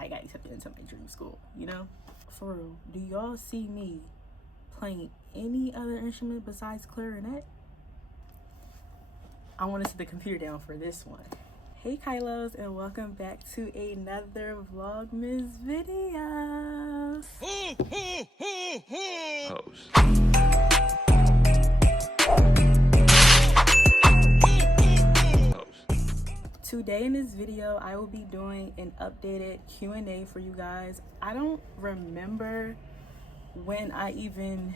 I got accepted into my dream school, you know? For real, do y'all see me playing any other instrument besides clarinet? I want to sit the computer down for this one. Hey Kylos, and welcome back to another Vlogmas video. Today in this video, I will be doing an updated Q&A for you guys. I don't remember when I even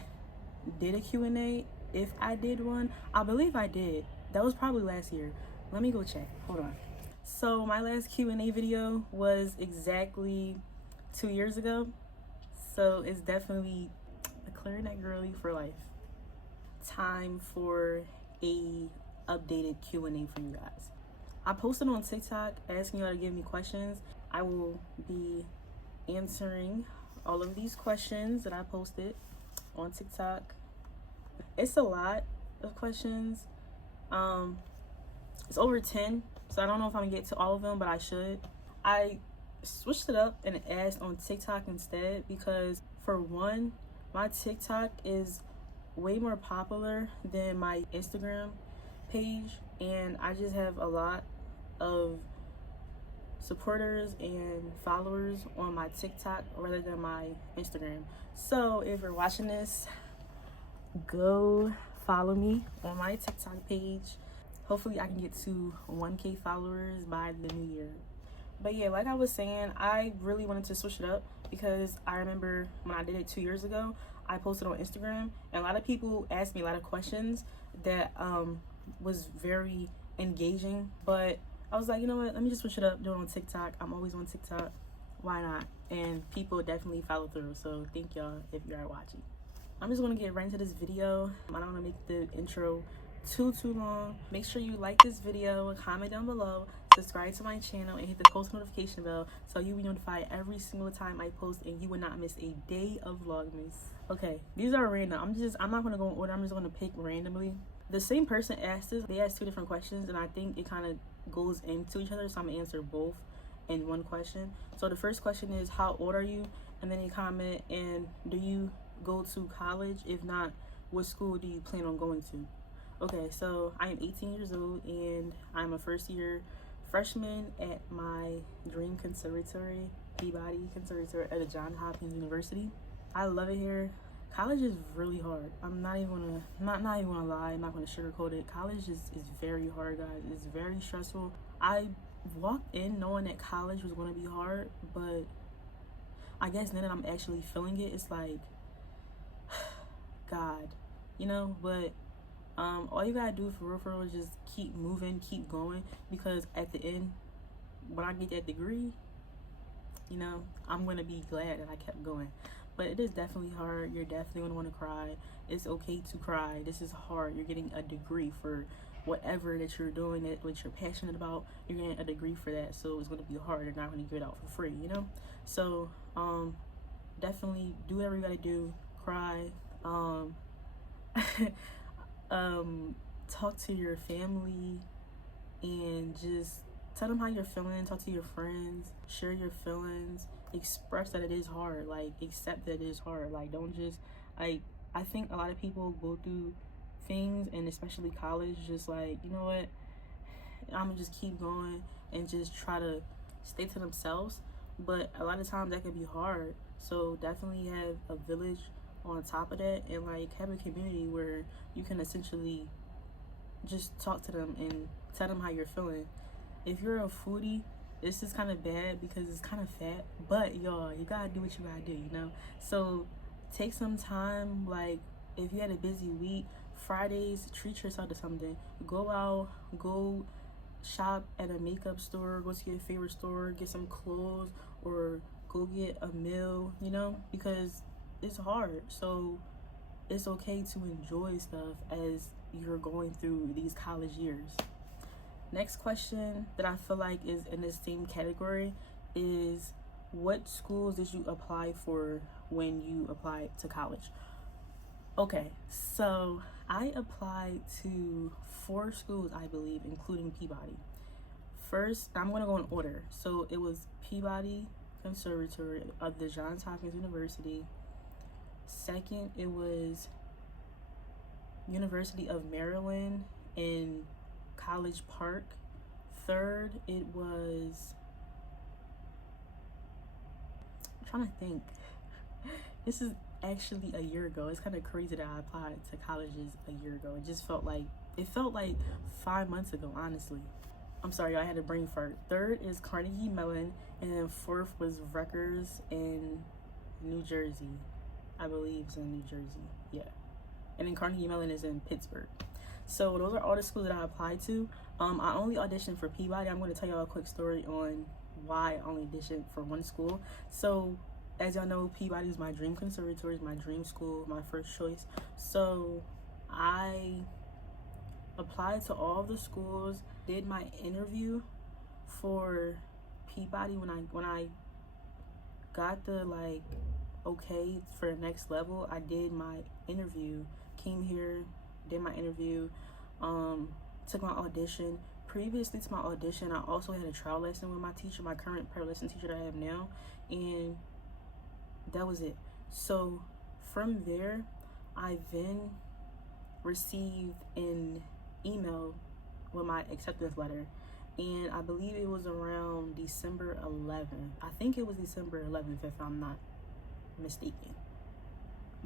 did a Q&A. If I did one, I believe I did. That was probably last year. Let me go check. Hold on. So my last Q&A video was exactly 2 years ago. So it's definitely a clarinet girly for life. Time for a updated Q&A for you guys. I posted on TikTok asking y'all to give me questions. I will be answering all of these questions that I posted on TikTok. It's a lot of questions. It's over 10, so I don't know if I'm gonna get to all of them, but I should. I switched it up and asked on TikTok instead because, for one, my TikTok is way more popular than my Instagram page, and I just have a lot of supporters and followers on my TikTok rather than my Instagram. So if you're watching this, go follow me on my TikTok page. Hopefully I can get to 1K followers by the new year. But yeah, like I was saying, I really wanted to switch it up because I remember when I did it 2 years ago, I posted on Instagram and a lot of people asked me a lot of questions that was very engaging, but I was like, you know what, let me just switch it up, do it on TikTok. I'm always on TikTok, why not? And people definitely follow through, so thank y'all if you are watching. I'm just gonna get right into this video. I don't wanna make the intro too long. Make sure you like this video, comment down below, subscribe to my channel, and hit the post notification bell so you'll be notified every single time I post and you will not miss a day of Vlogmas. Okay, these are random. I'm not gonna go in order, I'm just gonna pick randomly. The same person asked this, they asked 2 different questions, and I think it kind of goes into each other, so I'm gonna answer both in one question. So the first question is, how old are you? And then they comment, and do you go to college? If not, what school do you plan on going to? Okay, so I am 18 years old and I'm a first year freshman at my dream conservatory, Peabody Conservatory at Johns Hopkins University. I love it here. College is really hard. I'm not even gonna lie, I'm not gonna sugarcoat it. College is very hard, guys. It's very stressful. I walked in knowing that college was gonna be hard, but I guess now that I'm actually feeling it, it's like, God, you know. But all you gotta do for real is just keep moving, keep going, because at the end, when I get that degree, you know, I'm gonna be glad that I kept going. But it is definitely hard. You're definitely gonna want to cry. It's okay to cry. This is hard. You're getting a degree for whatever that you're doing, that what you're passionate about. You're getting a degree for that, so it's gonna be hard. You're not gonna give it out for free, you know. So definitely do whatever you gotta do. Cry. Talk to your family and just tell them how you're feeling. Talk to your friends, share your feelings, express that it is hard, like accept that it is hard. Like, don't just, like, I think a lot of people go through things, and especially college, just like, you know what, I'm gonna just keep going and just try to stay to themselves. But a lot of times that can be hard, so definitely have a village on top of that, and like have a community where you can essentially just talk to them and tell them how you're feeling. If you're a foodie, this is kind of bad because it's kind of fat, but y'all, you gotta do what you gotta do, you know. So take some time, like if you had a busy week, Fridays, treat yourself to something. Go out, go shop at a makeup store, go to your favorite store, get some clothes, or go get a meal, you know, because it's hard. So it's okay to enjoy stuff as you're going through these college years. Next question that I feel like is in the same category is, what schools did you apply for when you applied to college? Okay, so I applied to 4 schools, I believe, including Peabody. First, I'm gonna go in order. So it was Peabody Conservatory of the Johns Hopkins University. Second, it was University of Maryland in College Park. Third, it was, I'm trying to think. This is actually a year ago. It's kind of crazy that I applied to colleges a year ago. It felt like 5 months ago, honestly. I'm sorry, I had a brain fart. Third is Carnegie Mellon, and then fourth was Rutgers in New Jersey. I believe it's in New Jersey, yeah. And then Carnegie Mellon is in Pittsburgh. So those are all the schools that I applied to. I only auditioned for Peabody. I'm going to tell y'all a quick story on why I only auditioned for one school. So as y'all know, Peabody is my dream conservatory, my dream school, my first choice. So I applied to all the schools, did my interview for Peabody. When I got the okay for the next level, I did my interview, came here, did my interview, took my audition. Previously to my audition, I also had a trial lesson with my teacher, my current prayer lesson teacher that I have now, and that was it. So from there, I then received an email with my acceptance letter, and I believe it was around December 11th. I think it was December 11th, if I'm not mistaken.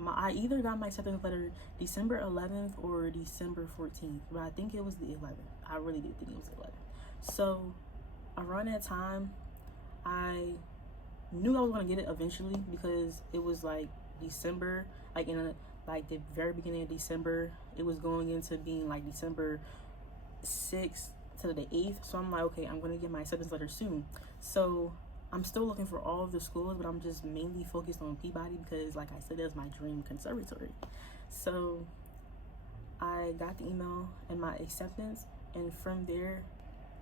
I either got my acceptance letter December 11th or December 14th, but I think it was the 11th. I really did think it was the 11th. So around that time, I knew I was gonna get it eventually, because it was like December, in the very beginning of December. It was going into being like December 6th to the 8th. So I'm like, okay, I'm gonna get my acceptance letter soon. So I'm still looking for all of the schools, but I'm just mainly focused on Peabody because, like I said, that's my dream conservatory. So I got the email and my acceptance, and from there,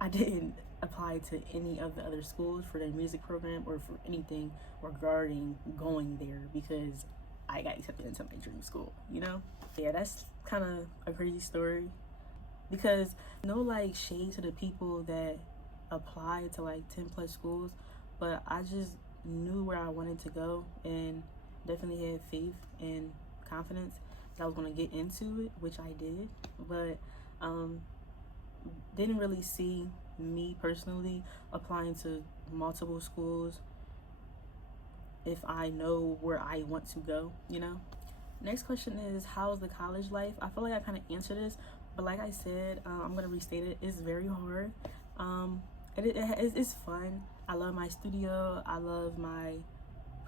I didn't apply to any of the other schools for their music program or for anything regarding going there, because I got accepted into my dream school, you know? Yeah, that's kind of a crazy story, because no shade to the people that applied to 10 plus schools, but I just knew where I wanted to go and definitely had faith and confidence that I was going to get into it, which I did, but didn't really see me personally applying to multiple schools if I know where I want to go, you know? Next question is, how's the college life? I feel like I kind of answered this, but like I said, I'm going to restate it. It's very hard. It's fun. I love my studio. I love my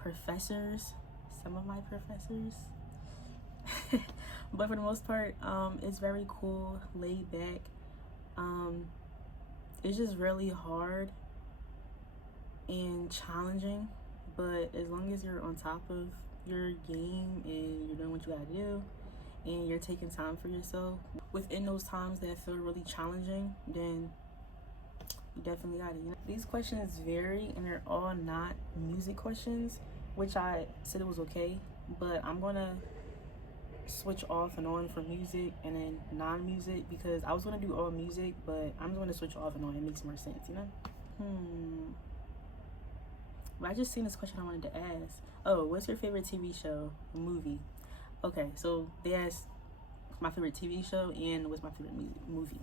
professors, some of my professors. But for the most part, it's very cool, laid back. It's just really hard and challenging, but as long as you're on top of your game and you're doing what you gotta do and you're taking time for yourself within those times that feel really challenging, then you definitely got it. You know? These questions vary, and they're all not music questions, which I said it was okay, but I'm gonna switch off and on for music and then non-music, because I was gonna do all music, but I'm just gonna switch off and on. It makes more sense, you know? But I just seen this question I wanted to ask. Oh, what's your favorite TV show, movie? Okay, so they asked my favorite TV show and what's my favorite movie.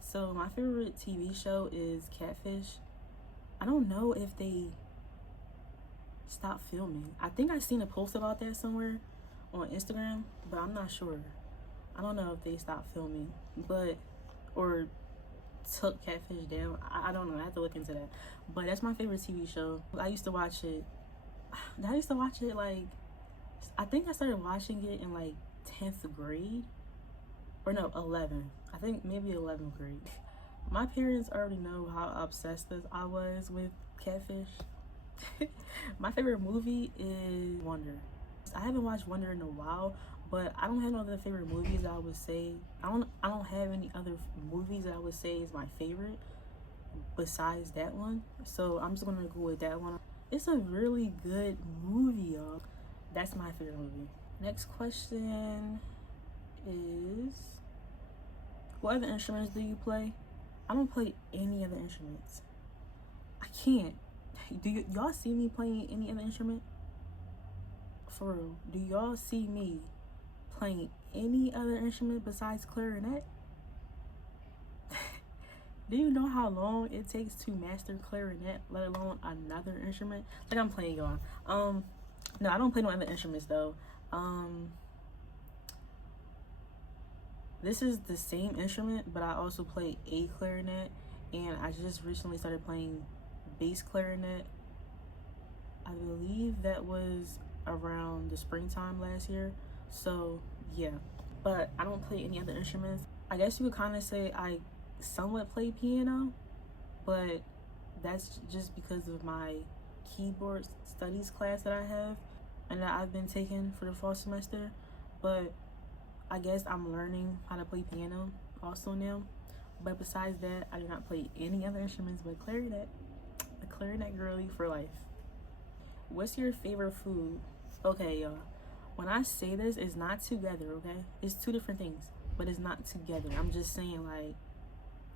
So my favorite TV show is Catfish. I don't know if they stopped filming. I think I seen a post about that somewhere on Instagram, but I'm not sure. I don't know if they stopped filming, or took Catfish down. I don't know. I have to look into that. But that's my favorite TV show. I used to watch it. I think I started watching it in 10th grade. Or no, 11th. I think maybe 11th grade. My parents already know how obsessed I was with Catfish. My favorite movie is Wonder. I haven't watched Wonder in a while, but I don't have no other favorite movies that I would say. I don't have any other movies that I would say is my favorite besides that one. So I'm just gonna go with that one. It's a really good movie, y'all. That's my favorite movie. Next question is, what other instruments do you play? I don't play any other instruments. I can't. Do y'all see me playing any other instrument? For real, do y'all see me playing any other instrument besides clarinet? Do you know how long it takes to master clarinet, let alone another instrument? Like, I'm playing, y'all. No, I don't play no other instruments though. This is the same instrument, but I also play a clarinet, and I just recently started playing bass clarinet. I believe that was around the springtime last year. So yeah, but I don't play any other instruments. I guess you could kind of say I somewhat play piano, but that's just because of my keyboard studies class that I have and that I've been taking for the fall semester. But I guess I'm learning how to play piano also now. But besides that, I do not play any other instruments but clarinet. A clarinet girly for life. What's your favorite food? Okay, y'all. When I say this, it's not together, okay? It's two different things, but it's not together. I'm just saying, like,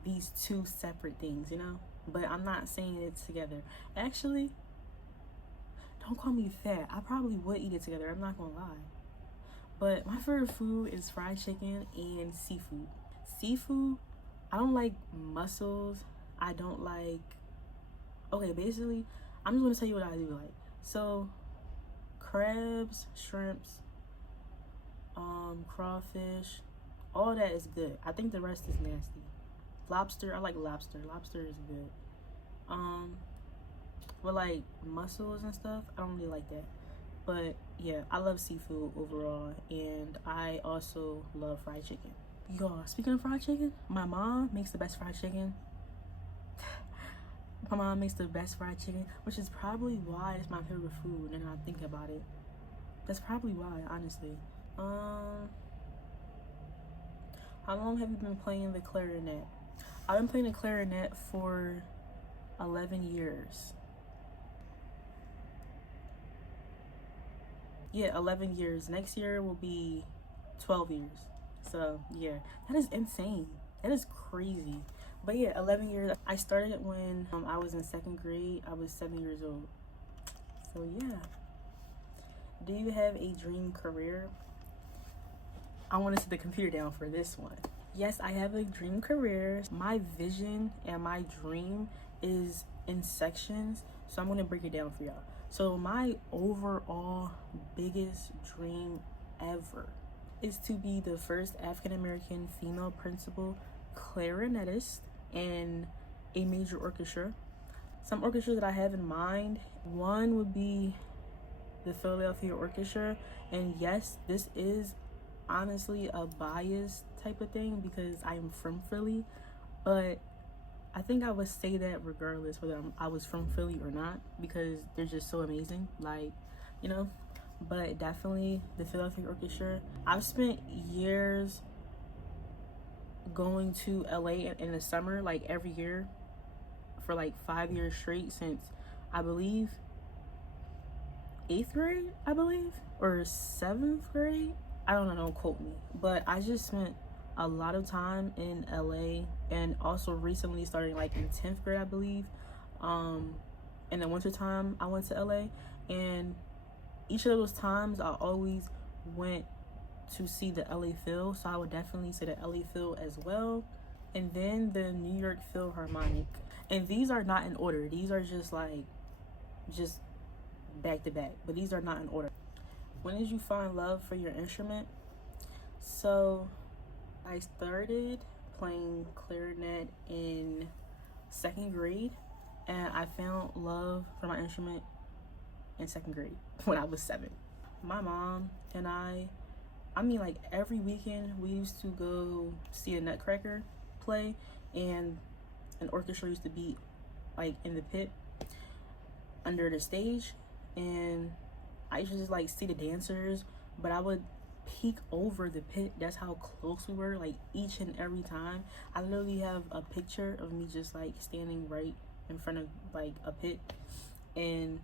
these two separate things, you know? But I'm not saying it together. Actually, don't call me fat. I probably would eat it together. I'm not gonna lie. But my favorite food is fried chicken and seafood. Seafood, I don't like mussels. I don't like... Okay, basically, I'm just gonna tell you what I do like. So, crabs, shrimps, crawfish, all that is good. I think the rest is nasty. Lobster, I like lobster. Lobster is good. But like mussels and stuff, I don't really like that. But yeah, I love seafood overall, and I also love fried chicken. Y'all, speaking of fried chicken, my mom makes the best fried chicken. My mom makes the best fried chicken, which is probably why it's my favorite food, and I think about it. That's probably why, honestly. How long have you been playing the clarinet? I've been playing the clarinet for 11 years. Yeah, 11 years. Next year will be 12 years. So, yeah, that is insane. That is crazy. But yeah, 11 years. I started when I was in 2nd grade. I was 7 years old. So, yeah. Do you have a dream career? I want to sit the computer down for this one. Yes, I have a dream career. My vision and my dream is in sections. So I'm going to break it down for y'all. So my overall biggest dream ever is to be the first African-American female principal clarinetist in a major orchestra. Some orchestras that I have in mind, one would be the Philadelphia Orchestra. And yes, this is honestly a biased type of thing because I am from Philly, but I think I would say that regardless whether I was from Philly or not, because they're just so amazing, like, you know. But definitely the Philadelphia Orchestra. I've spent years going to LA in the summer, like every year for like 5 years straight since I believe 8th grade, I believe, or 7th grade. I don't know, don't quote me. But I just spent a lot of time in LA, and also recently starting like in 10th grade, I believe. In the winter time, I went to LA, and each of those times I always went to see the LA Phil, so I would definitely say the LA Phil as well. And then the New York Philharmonic. And these are not in order. These are just like, just back to back, but these are not in order. When did you find love for your instrument? So I started playing clarinet in 2nd grade, and I found love for my instrument in 2nd grade when I was 7. My mom and I mean, like every weekend we used to go see a Nutcracker play, and an orchestra used to be like in the pit under the stage, and I used to just like see the dancers, but I would peek over the pit. That's how close we were, like each and every time. I literally have a picture of me just like standing right in front of like a pit, and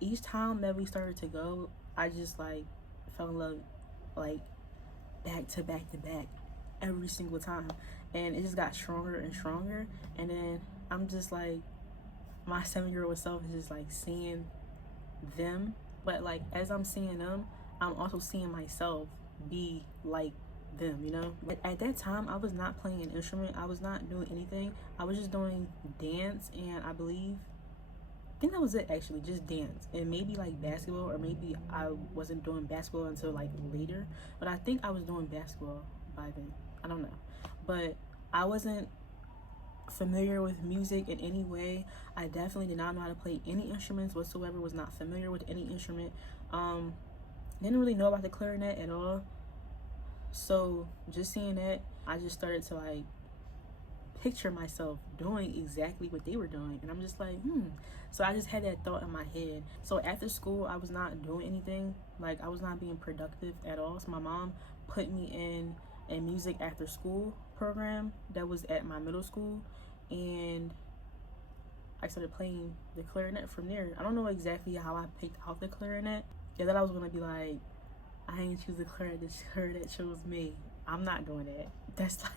each time that we started to go, I just like fell in love, like back to back to back every single time, and it just got stronger and stronger. And then I'm just like, my 7-year-old self is just like seeing them, but like as I'm seeing them, I'm also seeing myself be like them, you know. But at that time, I was not playing an instrument, I was not doing anything, I was just doing dance, and I think that was it, actually, just dance, and maybe like basketball, or maybe I wasn't doing basketball until like later, but I think I was doing basketball by then, I don't know. But I wasn't familiar with music in any way. I definitely did not know how to play any instruments whatsoever, was not familiar with any instrument. Didn't really know about the clarinet at all. So just seeing that, I just started to like picture myself doing exactly what they were doing, and I'm just like, so I just had that thought in my head. So after school, I was not doing anything, like I was not being productive at all. So my mom put me in a music after school program that was at my middle school, and I started playing the clarinet from there. I don't know exactly how I picked out the clarinet. Yeah, that I was gonna be like, I ain't choose the clarinet, the clarinet chose me. I'm not doing that. That's like,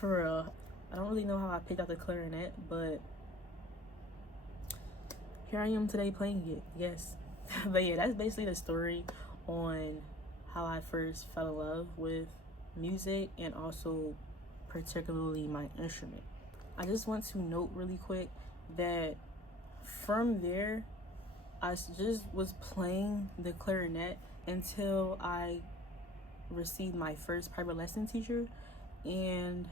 for real. I don't really know how I picked out the clarinet, but here I am today playing it, yes. But yeah, that's basically the story on how I first fell in love with music, and also particularly my instrument. I just want to note really quick that from there, I just was playing the clarinet until I received my first private lesson teacher, and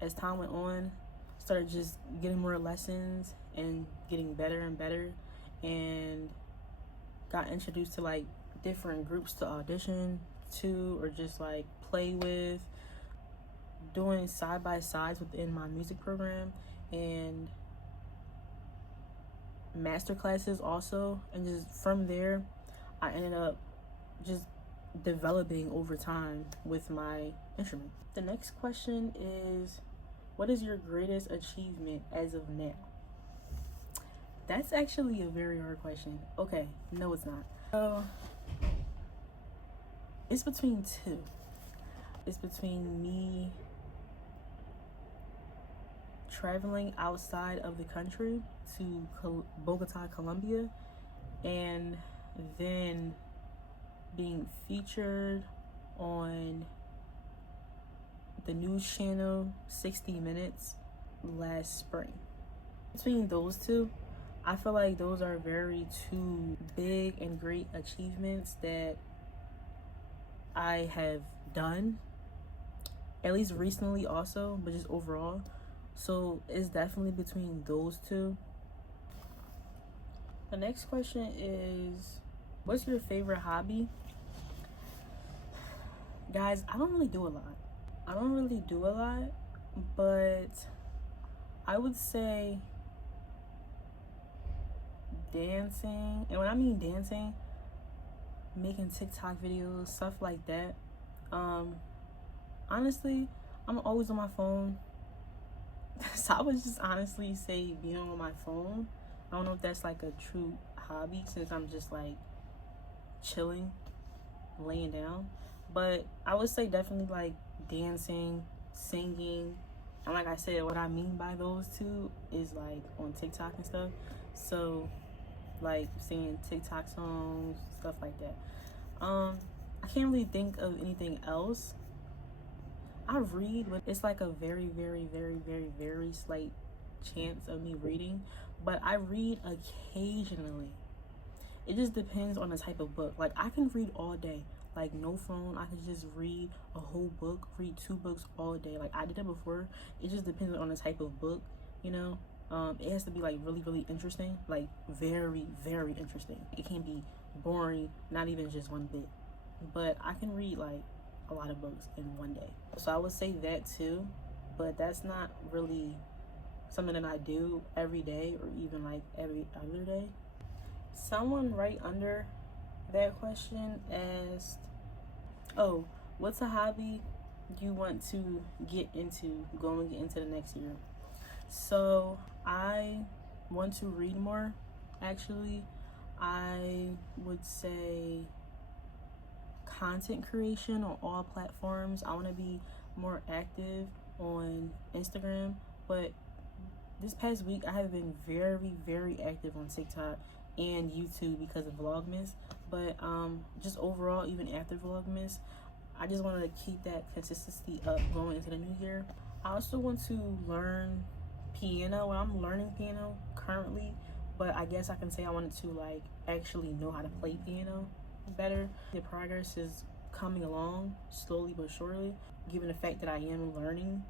as time went on, started just getting more lessons and getting better and better, and got introduced to like different groups to audition to, or just like play with, doing side by sides within my music program, and master classes also. And just from there, I ended up just developing over time with my instrument. The next question is, what is your greatest achievement as of now? That's actually a very hard question. Okay, no it's not. So it's between two. It's between me traveling outside of the country to Bogota, Colombia, and then being featured on the news channel 60 Minutes last spring. Between those two, I feel like those are very two big and great achievements that I have done, at least recently also, but just overall. So it's definitely between those two. The next question is, what's your favorite hobby? Guys, I don't really do a lot. But I would say dancing. And when I mean dancing, making TikTok videos, stuff like that. Honestly, I'm always on my phone. So I would just honestly say being on my phone. I don't know if that's like a true hobby, since I'm just like chilling, laying down. But I would say definitely like dancing, singing. And like I said, what I mean by those two is like on TikTok and stuff. So like singing TikTok songs, stuff like that. I can't really think of anything else. I read, but it's like a very, very, very, very, very slight chance of me reading. But I read occasionally. It just depends on the type of book. Like I can read all day. Like no phone, I can just read a whole book, read 2 books all day. Like I did it before. It just depends on the type of book, you know. It has to be like really, really interesting, like very, very interesting. It can't be boring, not even just one bit. But I can read like a lot of books in one day. So I would say that too, but that's not really something that I do every day or even like every other day. Someone right under that question asked, oh, what's a hobby you want to get into going into the next year? So I want to read more, actually. I would say content creation on all platforms. I want to be more active on Instagram, but this past week I have been very active on TikTok and YouTube because of Vlogmas, but just overall, even after Vlogmas, I just want to keep that consistency up going into the new year. I also want to learn piano. Well, I'm learning piano currently, but I guess I can say I wanted to like actually know how to play piano better. The progress is coming along slowly but surely, given the fact that I am learning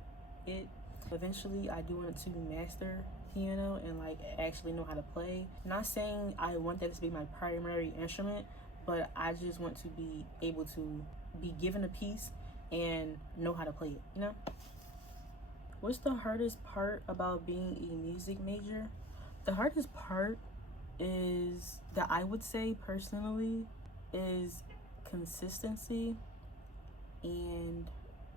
it. Eventually I do want to master piano and like actually know how to play. Not saying I want that to be my primary instrument, but I just want to be able to be given a piece and know how to play it, you know? What's the hardest part about being a music major? The hardest part is, that I would say personally, is consistency and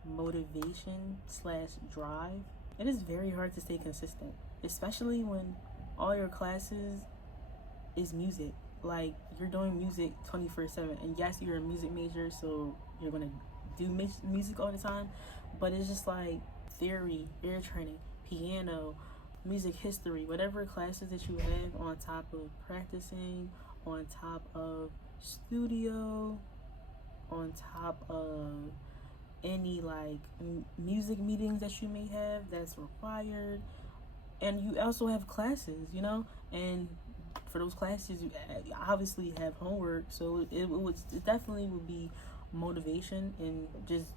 motivation / drive. It is very hard to stay consistent, especially when all your classes is music. Like, you're doing music 24/7, and yes, you're a music major, so you're gonna do music all the time, but it's just like theory, ear training, piano, music history, whatever classes that you have on top of practicing, on top of studio, on top of any like music meetings that you may have that's required. And you also have classes, you know, and for those classes you obviously have homework, so it definitely would be motivation and just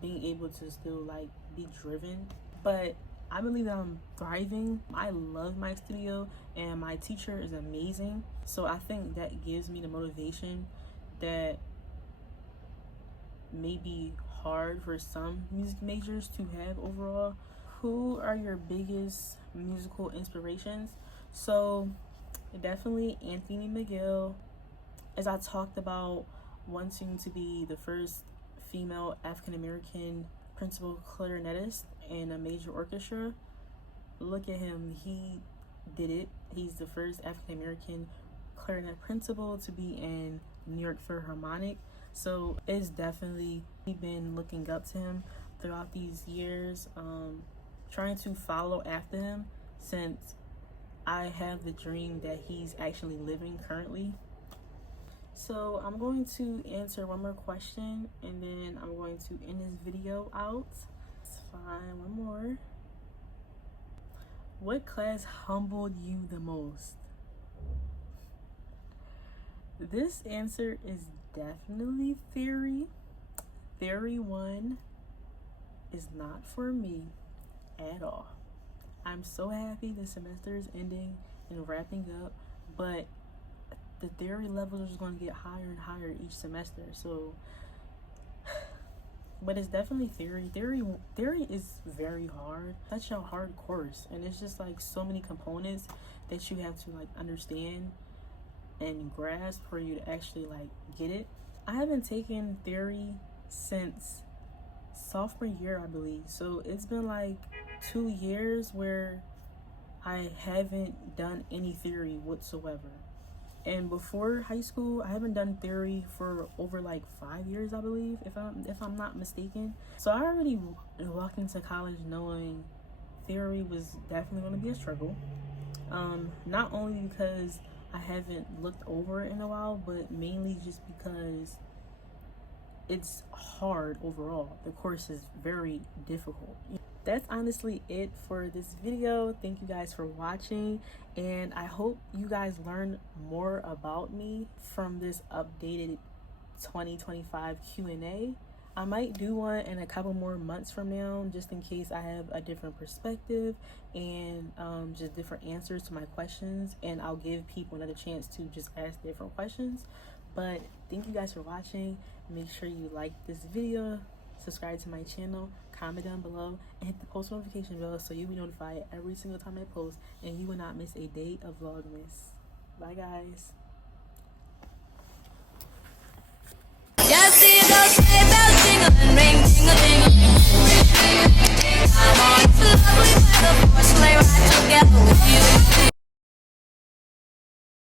being able to still like be driven. But I believe that I'm thriving. I love my studio and my teacher is amazing, so I think that gives me the motivation that may be hard for some music majors to have overall. Who are your biggest musical inspirations? So definitely Anthony McGill, as I talked about wanting to be the first female African-American principal clarinetist in a major orchestra. Look at him, he did it. He's the first African-American clarinet principal to be in New York Philharmonic. So it's definitely been looking up to him throughout these years, trying to follow after him, since I have the dream that he's actually living currently. So I'm going to answer one more question and then I'm going to end this video out. It's fine, one more. What class humbled you the most? This answer is definitely theory. Theory 1 is not for me at all. I'm so happy the semester is ending and wrapping up, but the theory levels are just going to get higher and higher each semester. So, but it's definitely theory. Theory is very hard. Such a hard course, and it's just like so many components that you have to like understand and grasp for you to actually like get it. I haven't taken theory since sophomore year, I believe. So it's been like 2 years where I haven't done any theory whatsoever. And before high school, I haven't done theory for over like 5 years, I believe, if I'm not mistaken. So I already walked into college knowing theory was definitely going to be a struggle. Not only because I haven't looked over it in a while, but mainly just because it's hard overall. The course is very difficult. That's honestly it for this video. Thank you guys for watching, and I hope you guys learn more about me from this updated 2025 Q&A. I might do one in a couple more months from now, just in case I have a different perspective and just different answers to my questions, and I'll give people another chance to just ask different questions. But thank you guys for watching. Make sure you like this video, subscribe to my channel, comment down below, and hit the post notification bell so you'll be notified every single time I post and you will not miss a day of Vlogmas. Bye guys. Just see those sleigh bells jingling, ring, ting-a-ling-a-ling. I'm on lovely weather for a sleigh ride together with you.